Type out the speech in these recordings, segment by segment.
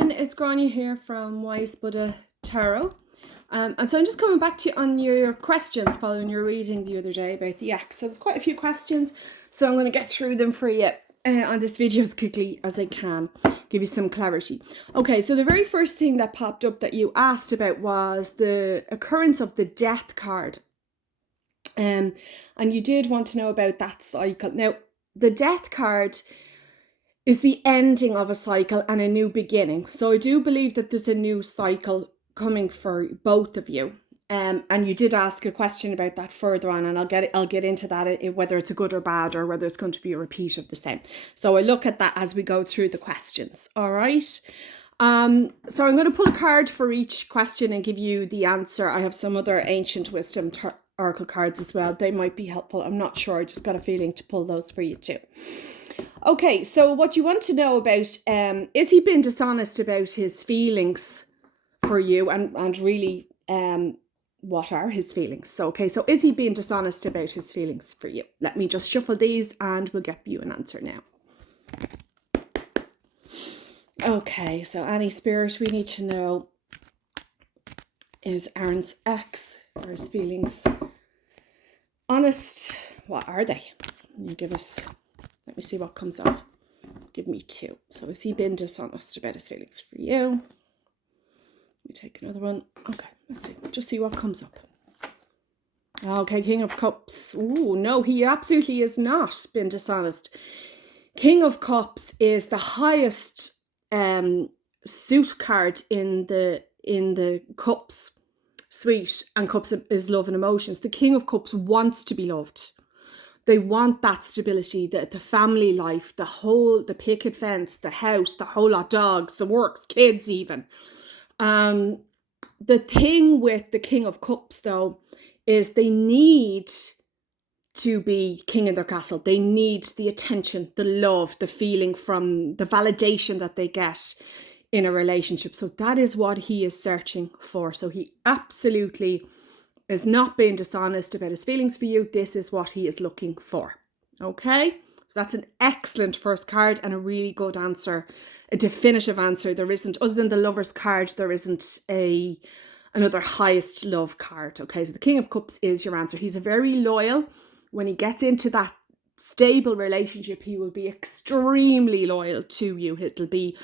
everyone, it's Grania here from Wise Buddha Tarot. And so I'm just coming back to you on your questions following your reading the other day about the ex. So there's quite a few questions, so I'm going to get through them for you on this video as quickly as I can, give you some clarity. Okay, so the very first thing that popped up that you asked about was the occurrence of the death card. And you did want to know about that cycle. Now, the death card is the ending of a cycle and a new beginning. So I do believe that there's a new cycle coming for both of you. And you did ask a question about that further on, and I'll get into that, whether it's a good or bad, or whether it's going to be a repeat of the same. So I look at that as we go through the questions. All right. So I'm going to pull a card for each question and give you the answer. I have some other Ancient Wisdom Oracle cards as well. They might be helpful. I'm not sure. I just got a feeling to pull those for you too. Okay, so what you want to know about, is he being dishonest about his feelings for you, and really, what are his feelings? So, okay, so is he being dishonest about his feelings for you? Let me just shuffle these and we'll get you an answer now. Okay, so any spirit we need to know, is Aaron's ex, or his feelings honest? What are they? You give us... Let me see what comes up. Give me two. So has he been dishonest about his feelings for you? Let me take another one. Okay, let's see. Just see what comes up. Okay, King of Cups. Ooh, no, he absolutely is not been dishonest. King of Cups is the highest suit card in the Cups suite, and Cups is love and emotions. The King of Cups wants to be loved. They want that stability, the family life, the picket fence, the house, the whole lot, dogs, the work, kids even. The thing with the King of Cups, though, is they need to be king in their castle. They need the attention, the love, the feeling from the validation that they get in a relationship. So that is what he is searching for. So he absolutely is not being dishonest about his feelings for you. This is what he is looking for. Okay, so that's an excellent first card and a really good answer, a definitive answer. There isn't, other than the Lover's card, there isn't another highest love card. Okay, so the King of Cups is your answer. He's very loyal. When he gets into that stable relationship, he will be extremely loyal to you. It'll be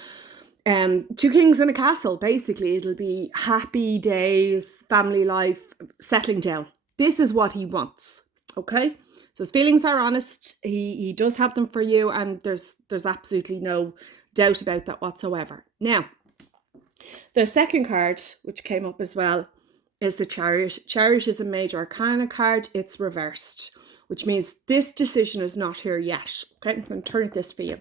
two kings in a castle, basically. It'll be happy days, family life, settling down. This is what he wants, okay? So his feelings are honest. He does have them for you, and there's absolutely no doubt about that whatsoever. Now, the second card, which came up as well, is the Chariot. Chariot is a major arcana card. It's reversed, which means this decision is not here yet. Okay, I'm going to turn this for you.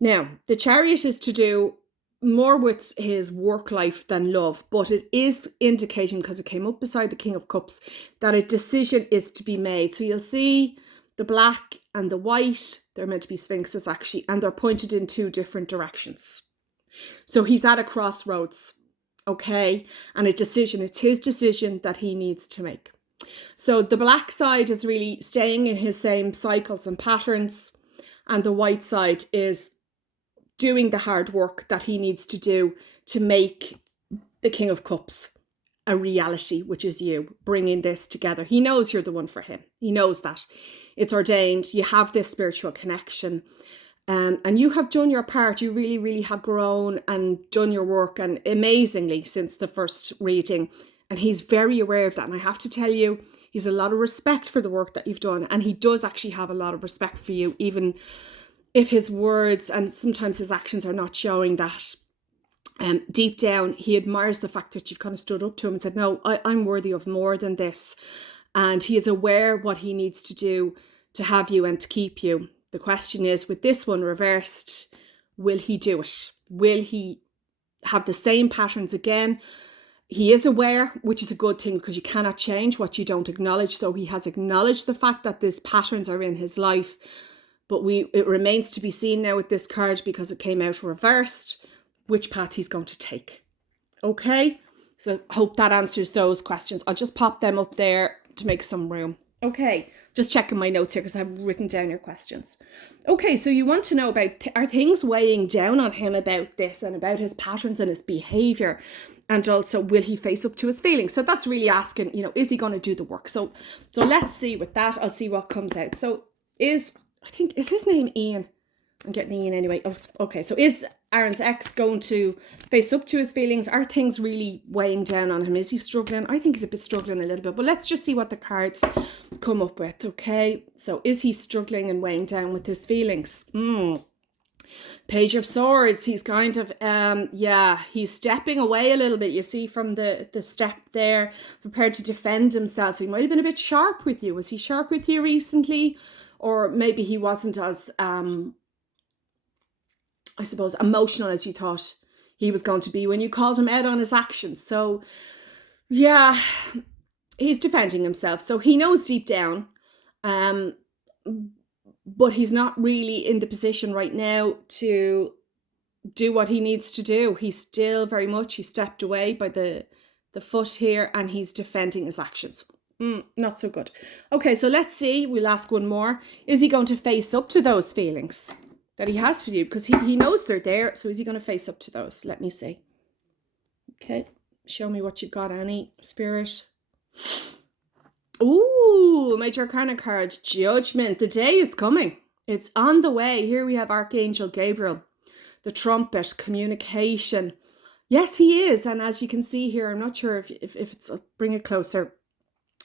Now, the Chariot is to do more with his work life than love, but it is indicating, because it came up beside the King of Cups, that a decision is to be made. So you'll see the black and the white, they're meant to be sphinxes actually, and they're pointed in two different directions. So he's at a crossroads, okay? And a decision, it's his decision that he needs to make. So the black side is really staying in his same cycles and patterns, and the white side is doing the hard work that he needs to do to make the King of Cups a reality, which is you, bringing this together. He knows you're the one for him. He knows that. It's ordained. You have this spiritual connection. And you have done your part. You really, really have grown and done your work, and amazingly since the first reading. And he's very aware of that. And I have to tell you, he's a lot of respect for the work that you've done. And he does actually have a lot of respect for you, even if his words and sometimes his actions are not showing that. Deep down, he admires the fact that you've kind of stood up to him and said, no, I'm worthy of more than this. And he is aware what he needs to do to have you and to keep you. The question is, with this one reversed, will he do it? Will he have the same patterns again? He is aware, which is a good thing, because you cannot change what you don't acknowledge. So he has acknowledged the fact that these patterns are in his life. But it remains to be seen now with this card, because it came out reversed, which path he's going to take. Okay, so hope that answers those questions. I'll just pop them up there to make some room. Okay, just checking my notes here because I've written down your questions. Okay, so you want to know about, are things weighing down on him about this and about his patterns and his behavior? And also, will he face up to his feelings? So that's really asking, is he going to do the work? So let's see with that. I'll see what comes out. So is his name Ian? I'm getting Ian anyway. Oh, okay, so is Aaron's ex going to face up to his feelings? Are things really weighing down on him? Is he struggling? I think he's a bit struggling a little bit, but let's just see what the cards come up with, okay? So is he struggling and weighing down with his feelings? Page of Swords, he's kind of, he's stepping away a little bit, you see, from the step there, prepared to defend himself. So he might have been a bit sharp with you. Was he sharp with you recently? Or maybe he wasn't as, I suppose, emotional as you thought he was going to be when you called him out on his actions. So, yeah, he's defending himself. So he knows deep down, but he's not really in the position right now to do what he needs to do. He's still very much, he stepped away by the foot here, and he's defending his actions. Not so good. Okay, so let's see. We'll ask one more. Is he going to face up to those feelings that he has for you? Because he knows they're there. So is he going to face up to those? Let me see. Okay, show me what you've got, Annie. Spirit. Ooh, Major Arcana card. Judgment. The day is coming. It's on the way. Here we have Archangel Gabriel. The trumpet. Communication. Yes, he is. And as you can see here, I'm not sure if it's... I'll bring it closer.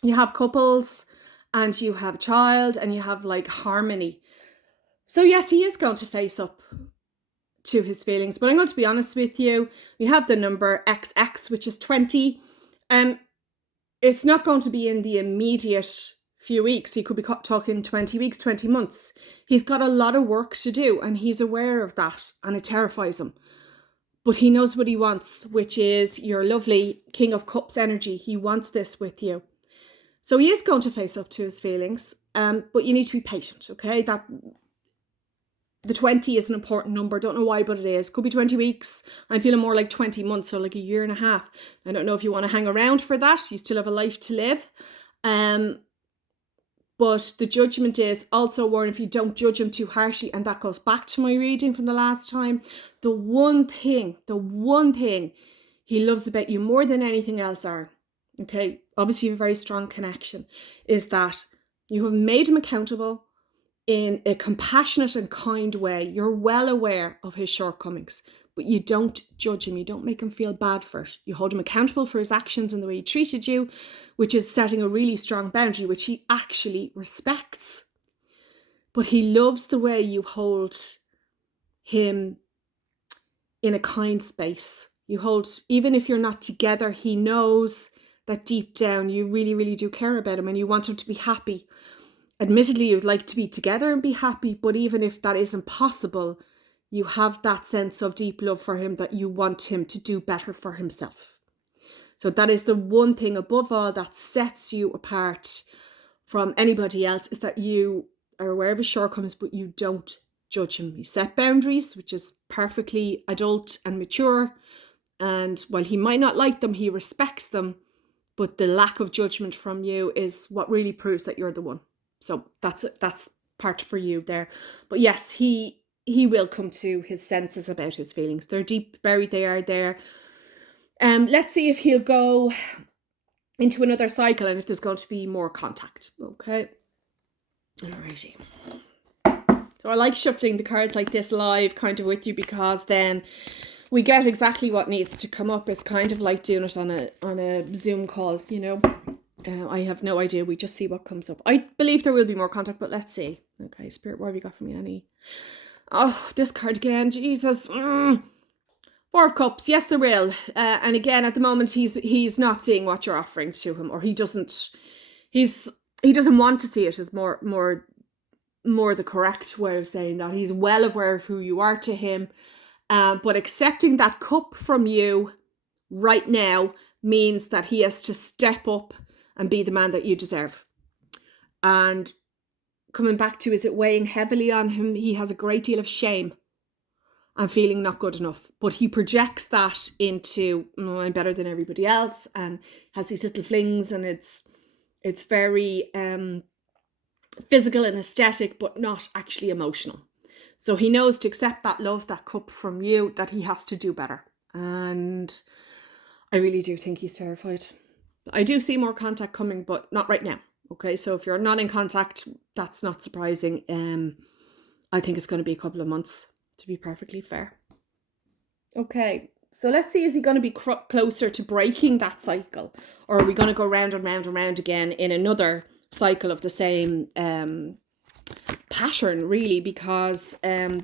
You have couples and you have a child and you have like harmony. So yes, he is going to face up to his feelings. But I'm going to be honest with you. We have the number XX, which is 20. It's not going to be in the immediate few weeks. He could be talking 20 weeks, 20 months. He's got a lot of work to do and he's aware of that and it terrifies him. But he knows what he wants, which is your lovely King of Cups energy. He wants this with you. So he is going to face up to his feelings, but you need to be patient, okay? That the 20 is an important number. Don't know why, but it is. Could be 20 weeks. I'm feeling more like 20 months, so like a year and a half. I don't know if you want to hang around for that. You still have a life to live. But the judgment is also warn if you don't judge him too harshly, and that goes back to my reading from the last time. The one thing he loves about you more than anything else are, okay, obviously you have a very strong connection, is that you have made him accountable in a compassionate and kind way. You're well aware of his shortcomings, but you don't judge him. You don't make him feel bad for it. You hold him accountable for his actions and the way he treated you, which is setting a really strong boundary, which he actually respects. But he loves the way you hold him in a kind space. You hold, even if you're not together, he knows that deep down you really, really do care about him and you want him to be happy. Admittedly, you'd like to be together and be happy, but even if that isn't possible, you have that sense of deep love for him that you want him to do better for himself. So that is the one thing above all that sets you apart from anybody else, is that you are aware of his shortcomings, but you don't judge him. You set boundaries, which is perfectly adult and mature. And while he might not like them, he respects them. But the lack of judgment from you is what really proves that you're the one. So that's part for you there. But yes, he will come to his senses about his feelings. They're deep buried, they are there. Let's see if he'll go into another cycle and if there's going to be more contact. Okay. Alrighty. So I like shuffling the cards like this live kind of with you, because then we get exactly what needs to come up. It's kind of like doing it on a Zoom call, you know. I have no idea. We just see what comes up. I believe there will be more contact, but let's see. Okay, Spirit, what have you got for me, Annie? Oh, this card again. Jesus. Four of Cups. Yes, there will. And again, at the moment, he's not seeing what you're offering to him, or he doesn't want to see it, is more the correct way of saying that. He's well aware of who you are to him. But accepting that cup from you right now means that he has to step up and be the man that you deserve. And coming back to, is it weighing heavily on him? He has a great deal of shame and feeling not good enough. But he projects that into, I'm better than everybody else, and has these little flings, and it's very physical and aesthetic, but not actually emotional. So he knows to accept that love, that cup from you, that he has to do better. And I really do think he's terrified. I do see more contact coming, but not right now. Okay, so if you're not in contact, that's not surprising. I think it's going to be a couple of months, to be perfectly fair. Okay, so let's see, is he going to be closer to breaking that cycle? Or are we going to go round and round and round again in another cycle of the same pattern, really? Because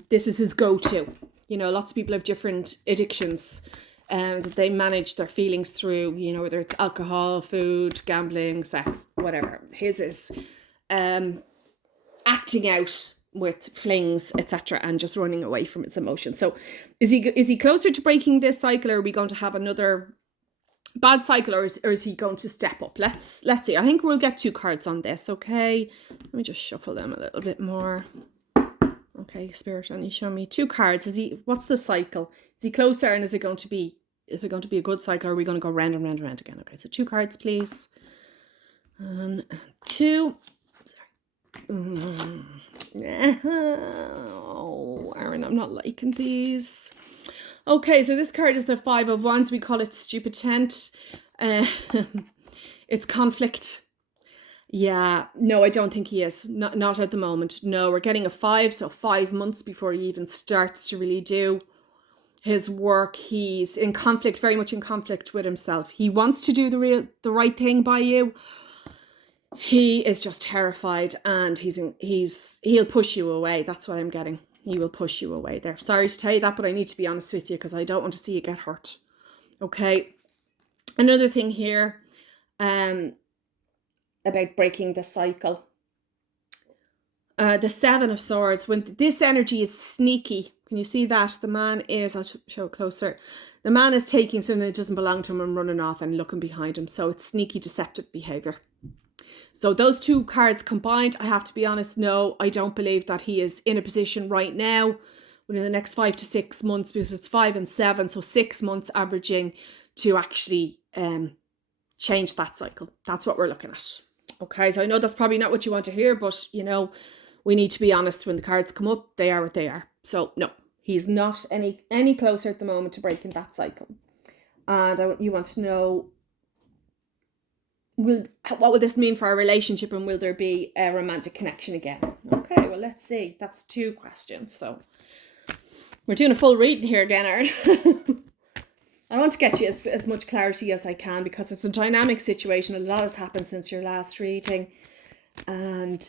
this is his go-to. You know, lots of people have different addictions that they manage their feelings through, you know, whether it's alcohol, food, gambling, sex, whatever. His is acting out with flings, etc., and just running away from its emotions. So is he closer to breaking this cycle, or are we going to have another bad cycle, or is he going to step up? Let's see. I think we'll get 2 cards on this. Okay, let me just shuffle them a little bit more. Okay, Spirit, and you show me 2 cards. What's the cycle? Is he closer, and is it going to be a good cycle, or are we going to go round and round and round again? Okay, so 2 cards, please. 1 and 2. Oh, Aaron, I'm not liking these. Okay, so this card is the 5 of Wands. We call it stupid tent. It's conflict. Yeah, no, I don't think he is. Not at the moment. No, we're getting a 5, so 5 months before he even starts to really do his work. He's in conflict, very much in conflict with himself. He wants to do the right thing by you. He is just terrified, and he'll push you away. That's what I'm getting. He will push you away there. Sorry to tell you that, but I need to be honest with you because I don't want to see you get hurt. Okay. Another thing here about breaking the cycle. The 7 of Swords, when this energy is sneaky, can you see that? The man is, I'll show it closer. The man is taking something that doesn't belong to him and running off and looking behind him. So it's sneaky, deceptive behavior. So those 2 cards combined, I have to be honest, no, I don't believe that he is in a position right now within the next 5 to 6 months, because it's 5 and 7, so 6 months averaging, to actually change that cycle. That's what we're looking at. Okay, so I know that's probably not what you want to hear, but you know, we need to be honest. When the cards come up, they are what they are. So no, he's not any closer at the moment to breaking that cycle. And you want to know, what will this mean for our relationship, and will there be a romantic connection again? Okay, well, let's see. That's 2 questions. So we're doing a full reading here again, Aaron. I want to get you as much clarity as I can, because it's a dynamic situation. A lot has happened since your last reading. And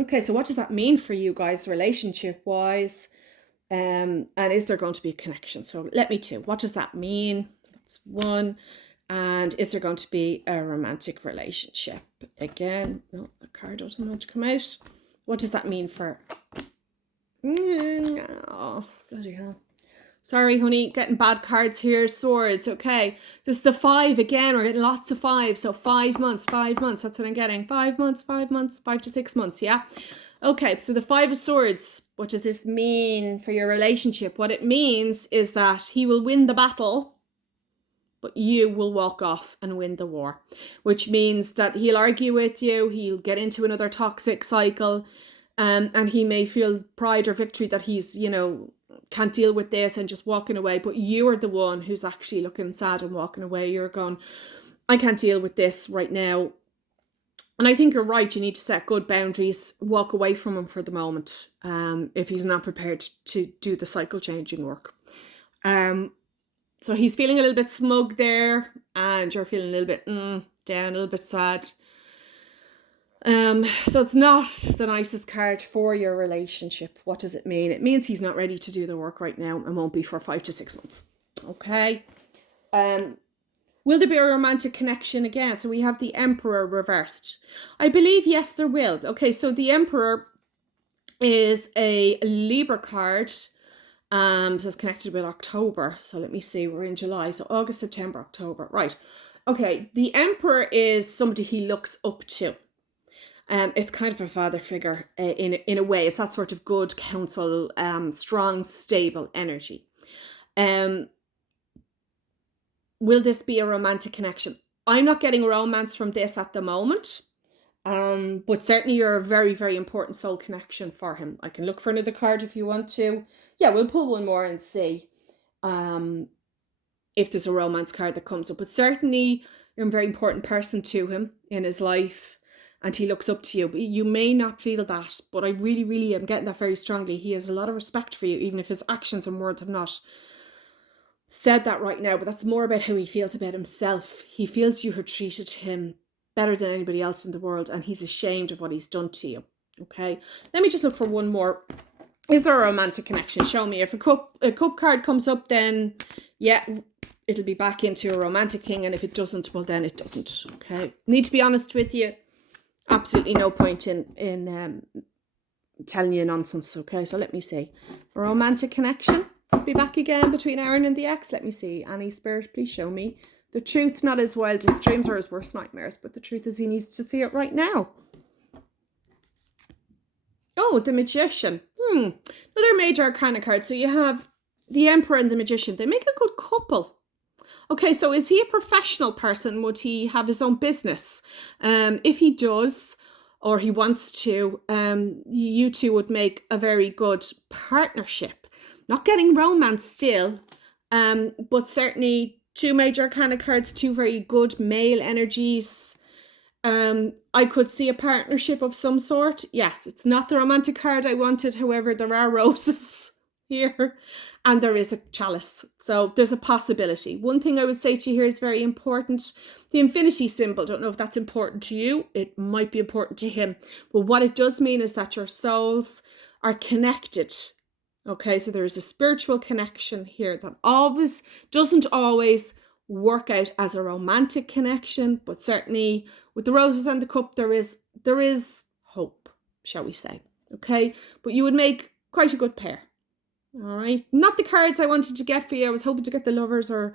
okay, so what does that mean for you guys relationship wise? And is there going to be a connection? So let me too. What does that mean? That's 1. And is there going to be a romantic relationship? Again, no, the card doesn't want to come out. What does that mean for... Oh, bloody hell. Sorry, honey, getting bad cards here. Swords, okay. This is the 5 again. We're getting lots of 5. So 5 months, 5 months. That's what I'm getting. 5 months, 5 months, 5 to 6 months, yeah? Okay, so the 5 of Swords. What does this mean for your relationship? What it means is that he will win the battle, but you will walk off and win the war, which means that he'll argue with you, he'll get into another toxic cycle, and he may feel pride or victory that he's, you know, can't deal with this and just walking away, but you are the one who's actually looking sad and walking away. You're going, I can't deal with this right now. And I think you're right, you need to set good boundaries, walk away from him for the moment, if he's not prepared to do the cycle changing work. So he's feeling a little bit smug there, and you're feeling a little bit down, a little bit sad. So it's not the nicest card for your relationship. What does it mean? It means he's not ready to do the work right now and won't be for 5 to 6 months. Okay. Will there be a romantic connection again? So we have the Emperor reversed. I believe, yes, there will. Okay, so the Emperor is a Libra card. So it's connected with October. So let me see, we're in July. So August, September, October. Right. Okay, the Emperor is somebody he looks up to. It's kind of a father figure in a way. It's that sort of good counsel, strong, stable energy. Will this be a romantic connection? I'm not getting romance from this at the moment. But certainly you're a very, very important soul connection for him. I can look for another card if you want to. Yeah, we'll pull one more and see if there's a romance card that comes up. But certainly you're a very important person to him in his life, and he looks up to you. You may not feel that, but I really, really am getting that very strongly. He has a lot of respect for you, even if his actions and words have not said that right now. But that's more about how he feels about himself. He feels you have treated him better than anybody else in the world, and he's ashamed of what he's done to you. Okay, let me just look for one more. Is there a romantic connection? Show me. If a cup card comes up, then yeah, it'll be back into a romantic king, and if it doesn't, well then it doesn't. Okay, need to be honest with you. Absolutely no point in telling you nonsense. Okay, so let me see. A romantic connection. Be back again between Aaron and the ex. Let me see. Any spirit, please show me the truth, not his wildest dreams or his worst nightmares, but the truth is he needs to see it right now. Oh, the Magician. Another major arcana card. So you have the Emperor and the Magician. They make a good couple. Okay, so is he a professional person? Would he have his own business? If he does, or he wants to, you two would make a very good partnership. Not getting romance still, but certainly two major arcana cards, two very good male energies. I could see a partnership of some sort. Yes, it's not the romantic card I wanted. However, there are roses here and there is a chalice. So there's a possibility. One thing I would say to you here is very important. The infinity symbol, don't know if that's important to you. It might be important to him. But what it does mean is that your souls are connected. Okay, so there is a spiritual connection here that doesn't always work out as a romantic connection, but certainly with the roses and the cup, there is hope, shall we say. Okay, but you would make quite a good pair. All right, not the cards I wanted to get for you. I was hoping to get the Lovers or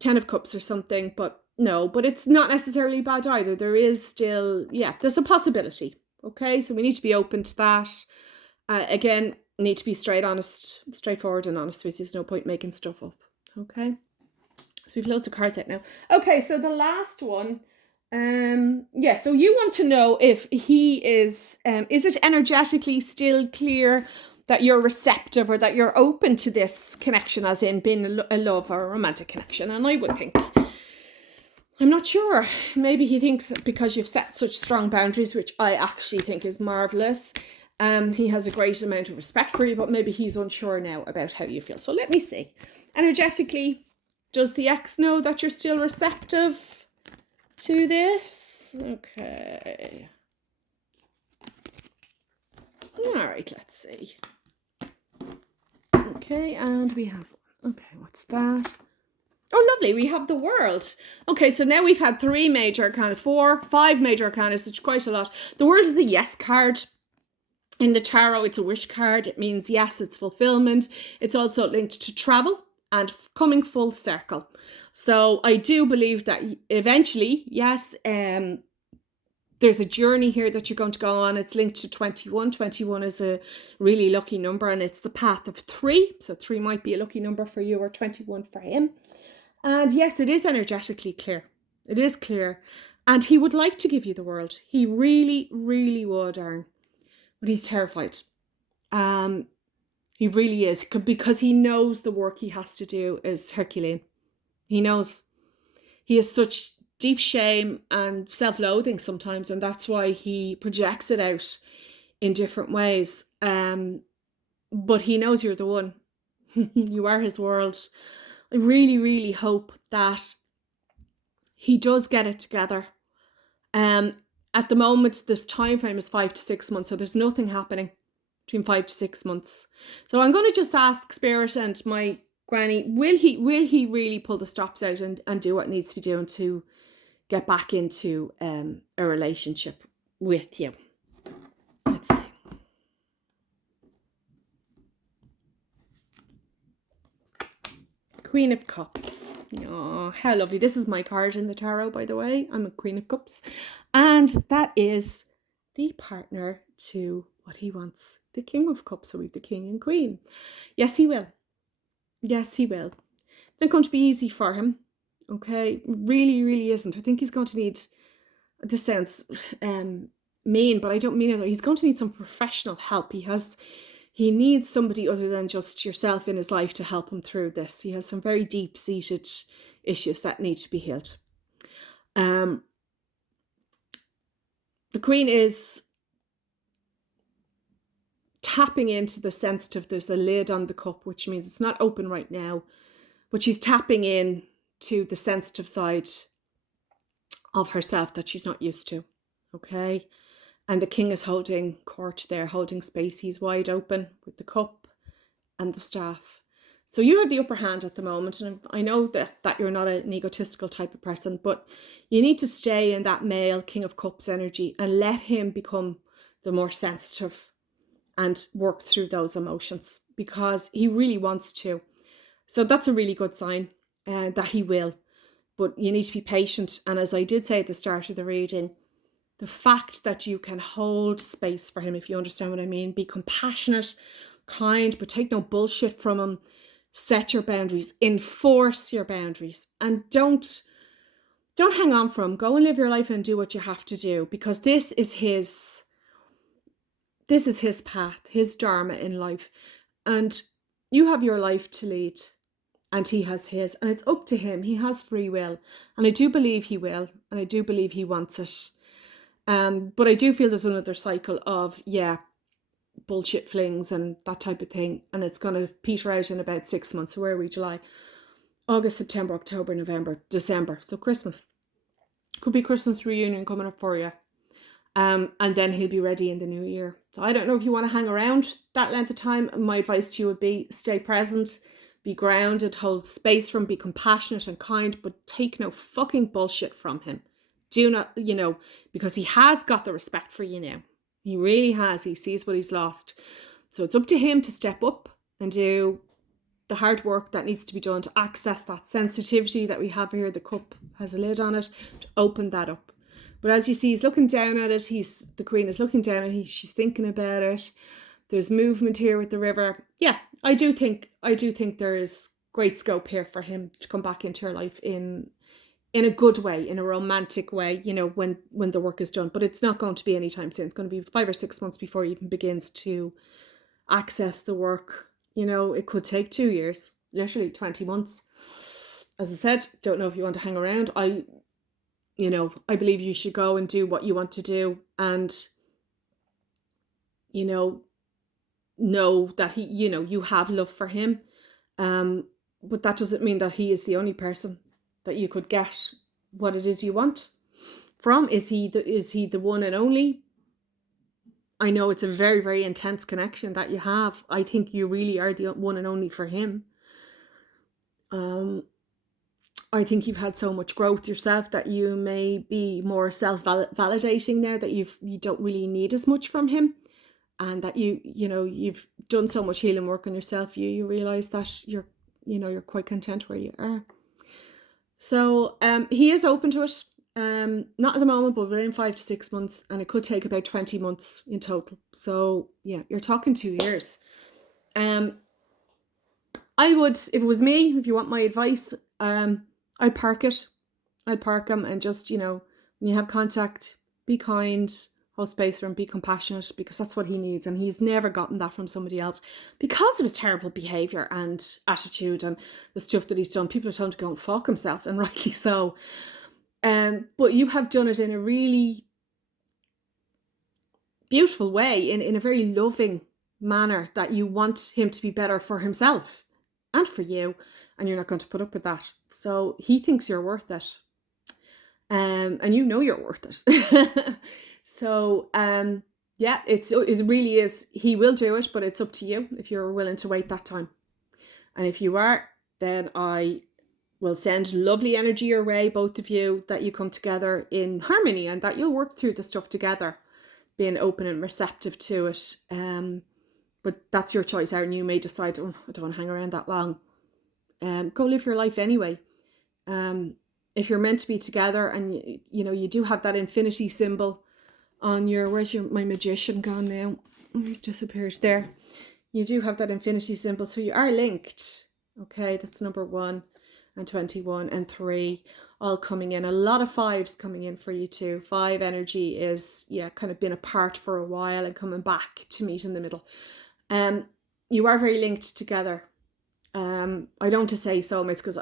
10 of Cups or something, but no, but it's not necessarily bad either. There is still, there's a possibility. Okay, so we need to be open to that. Again, need to be straightforward and honest with you. There's no point making stuff up. Okay, so we've loads of cards out now. Okay, so the last one, so you want to know if he is it energetically still clear that you're receptive or that you're open to this connection, as in being a love or a romantic connection. And I would think, I'm not sure. Maybe he thinks because you've set such strong boundaries, which I actually think is marvellous. He has a great amount of respect for you, but maybe he's unsure now about how you feel. So let me see. Energetically, does the ex know that you're still receptive to this? Okay. All right, let's see. Okay, and we have, okay, what's that? Oh, lovely, we have the World. Okay, so now we've had 3 major arcana, 5 major arcana, which is quite a lot. The World is a yes card. In the tarot, it's a wish card. It means yes, it's fulfillment. It's also linked to travel and coming full circle. So I do believe that eventually, yes, there's a journey here that you're going to go on. It's linked to 21. 21 is a really lucky number, and it's the path of 3. So 3 might be a lucky number for you, or 21 for him. And yes, it is energetically clear. It is clear. And he would like to give you the world. He really, really would, Aaron. But he's terrified. He really is, because he knows the work he has to do is Herculean. He knows he has such deep shame and self-loathing sometimes, and that's why he projects it out in different ways. But he knows you're the one. You are his world. I really, really hope that he does get it together. At the moment, the time frame is 5 to 6 months, so there's nothing happening between 5 to 6 months. So I'm going to just ask Spirit and my granny, will he really pull the stops out and do what needs to be done to get back into a relationship with you? Let's see. Queen of Cups. Oh, how lovely. This is my card in the tarot, by the way. I'm a Queen of Cups. And that is the partner to what he wants, the King of Cups. So we have the King and Queen. Yes, he will. Yes, he will. It's not going to be easy for him. Okay, really, really isn't. I think he's going to need, this sounds mean, but I don't mean it. He's going to need some professional help. He needs somebody other than just yourself in his life to help him through this. He has some very deep-seated issues that need to be healed. The Queen is tapping into the sensitive. There's a lid on the cup, which means it's not open right now, but she's tapping in to the sensitive side of herself that she's not used to. Okay. And the King is holding court there, holding space. He's wide open with the cup and the staff. So you have the upper hand at the moment. And I know that you're not an egotistical type of person, but you need to stay in that male King of Cups energy and let him become the more sensitive and work through those emotions, because he really wants to. So that's a really good sign that he will. But you need to be patient. And as I did say at the start of the reading, the fact that you can hold space for him, if you understand what I mean, be compassionate, kind, but take no bullshit from him. Set your boundaries, enforce your boundaries, and don't hang on for him. Go and live your life and do what you have to do, because this is his path, his dharma in life. And you have your life to lead, and he has his, and it's up to him. He has free will, and I do believe he will, and I do believe he wants it. But I do feel there's another cycle of, bullshit flings and that type of thing. And it's going to peter out in about 6 months. So where are we? July, August, September, October, November, December. So Christmas. Could be Christmas reunion coming up for you. And then he'll be ready in the new year. So I don't know if you want to hang around that length of time. My advice to you would be stay present, be grounded, hold space for him, be compassionate and kind, but take no fucking bullshit from him. Do not, because he has got the respect for you now. He really has. He sees what he's lost. So it's up to him to step up and do the hard work that needs to be done to access that sensitivity that we have here. The cup has a lid on it, to open that up. But as you see, he's looking down at it. The Queen is looking down at it. She's thinking about it. There's movement here with the river. Yeah, I do think there is great scope here for him to come back into her life in a good way, in a romantic way, when the work is done. But it's not going to be anytime soon. It's going to be 5 or 6 months before he even begins to access the work. It could take 2 years, literally 20 months. As I said, don't know if you want to hang around. I believe you should go and do what you want to do, and, know that he, you have love for him. But that doesn't mean that he is the only person that you could get what it is you want from. Is he the one and only? I know it's a very, very intense connection that you have. I think you really are the one and only for him. I think you've had so much growth yourself that you may be more self-validating now, that you don't really need as much from him, and that you've done so much healing work on yourself. You realize that you're quite content where you are. So he is open to it, not at the moment, but within 5 to 6 months, and it could take about 20 months in total. So yeah, you're talking 2 years. I would, if it was me, if you want my advice, I'd park it. I'd park him and just, when you have contact, be kind, hold space for him, be compassionate, because that's what he needs. And he's never gotten that from somebody else because of his terrible behaviour and attitude and the stuff that he's done. People are telling him to go and fuck himself, and rightly so. But you have done it in a really beautiful way, in a very loving manner, that you want him to be better for himself and for you, and you're not going to put up with that. So he thinks you're worth it, and you're worth it. So it really is. He will do it, but it's up to you if you're willing to wait that time. And if you are, then I will send lovely energy your way, both of you, that you come together in harmony and that you'll work through the stuff together, being open and receptive to it. But that's your choice, Aaron. You may decide, I don't want to hang around that long. Go live your life anyway. If you're meant to be together, and you do have that infinity symbol on your, where's my magician gone now? Oh, he's disappeared there. You do have that infinity symbol, so you are linked. Okay, that's number one. and 21 and 3 all coming in. A lot of 5s coming in for you too. 5 energy is, yeah, kind of been apart for a while and coming back to meet in the middle. You are very linked together. I don't want to say soulmates because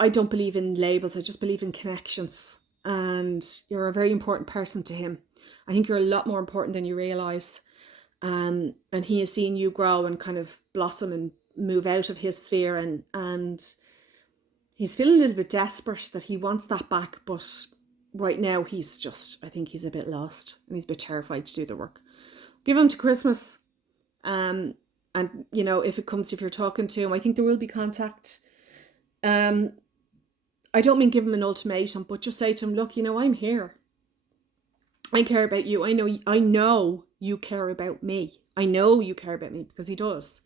I don't believe in labels. I just believe in connections. And you're a very important person to him. I think you're a lot more important than you realise. And he has seen you grow and kind of blossom and move out of his sphere. And he's feeling a little bit desperate that he wants that back. But right now I think he's a bit lost. And he's a bit terrified to do the work. Give him to Christmas. And, you know, if you're talking to him, I think there will be contact. I don't mean give him an ultimatum, but just say to him, look, you know, I'm here. I care about you. I know you care about me. I know you care about me because he does.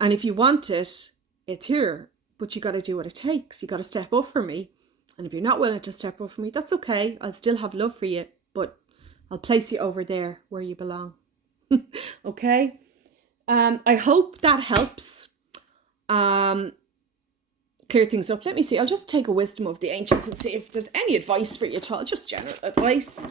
And if you want it, it's here. But you got to do what it takes. You got to step up for me. And if you're not willing to step up for me, that's okay. I'll still have love for you, but I'll place you over there where you belong. Okay? I hope that helps. Clear things up. Let me see. I'll just take a wisdom of the ancients and see if there's any advice for you at all. Just general advice.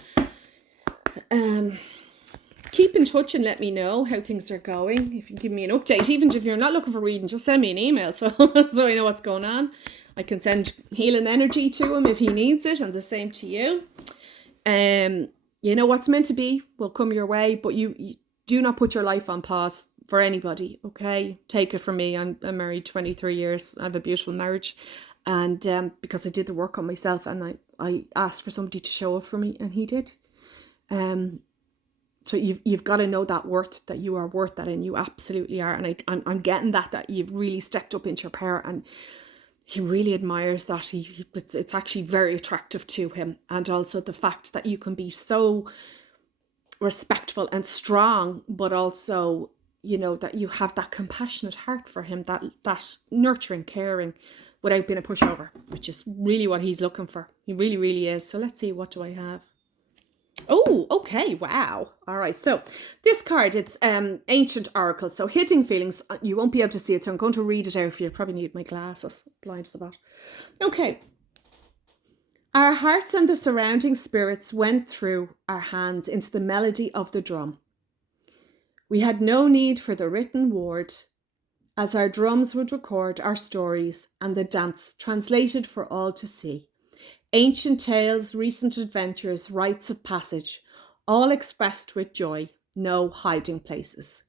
Keep in touch and let me know how things are going. If you give me an update, even if you're not looking for reading, just send me an email so I know what's going on. I can send healing energy to him if he needs it, and the same to you. You know, what's meant to be will come your way, but you do not put your life on pause for anybody, okay? Take it from me. I'm married 23 years. I have a beautiful marriage. And because I did the work on myself and I asked for somebody to show up for me, and he did. So you've got to know that worth, that you are worth that, and you absolutely are. And I'm getting that you've really stepped up into your power, and he really admires that. It's actually very attractive to him. And also the fact that you can be so respectful and strong, but also, you know, that you have that compassionate heart for him, that nurturing, caring, without being a pushover, which is really what he's looking for. He really, really is. So let's see, what do I have? Oh, okay, wow. All right, so this card, it's Ancient Oracle. So Hidden Feelings, you won't be able to see it, so I'm going to read it out for you. Probably need my glasses, blind as a bat. Okay. Our hearts and the surrounding spirits went through our hands into the melody of the drum. We had no need for the written word, as our drums would record our stories and the dance translated for all to see. Ancient tales, recent adventures, rites of passage, all expressed with joy, no hiding places.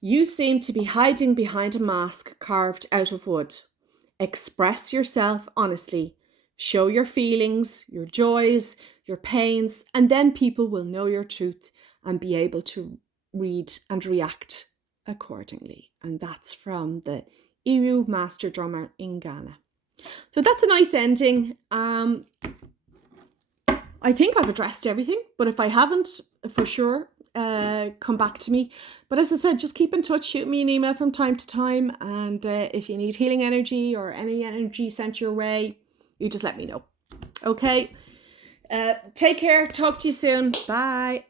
You seem to be hiding behind a mask carved out of wood. Express yourself honestly. Show your feelings, your joys, your pains, and then people will know your truth and be able to read and react accordingly. And that's from the Iru Master Drummer in Ghana. So that's a nice ending. I think I've addressed everything, but if I haven't, for sure, come back to me. But as I said, just keep in touch, shoot me an email from time to time, and if you need healing energy or any energy sent your way, you just let me know. Okay, take care, talk to you soon, bye.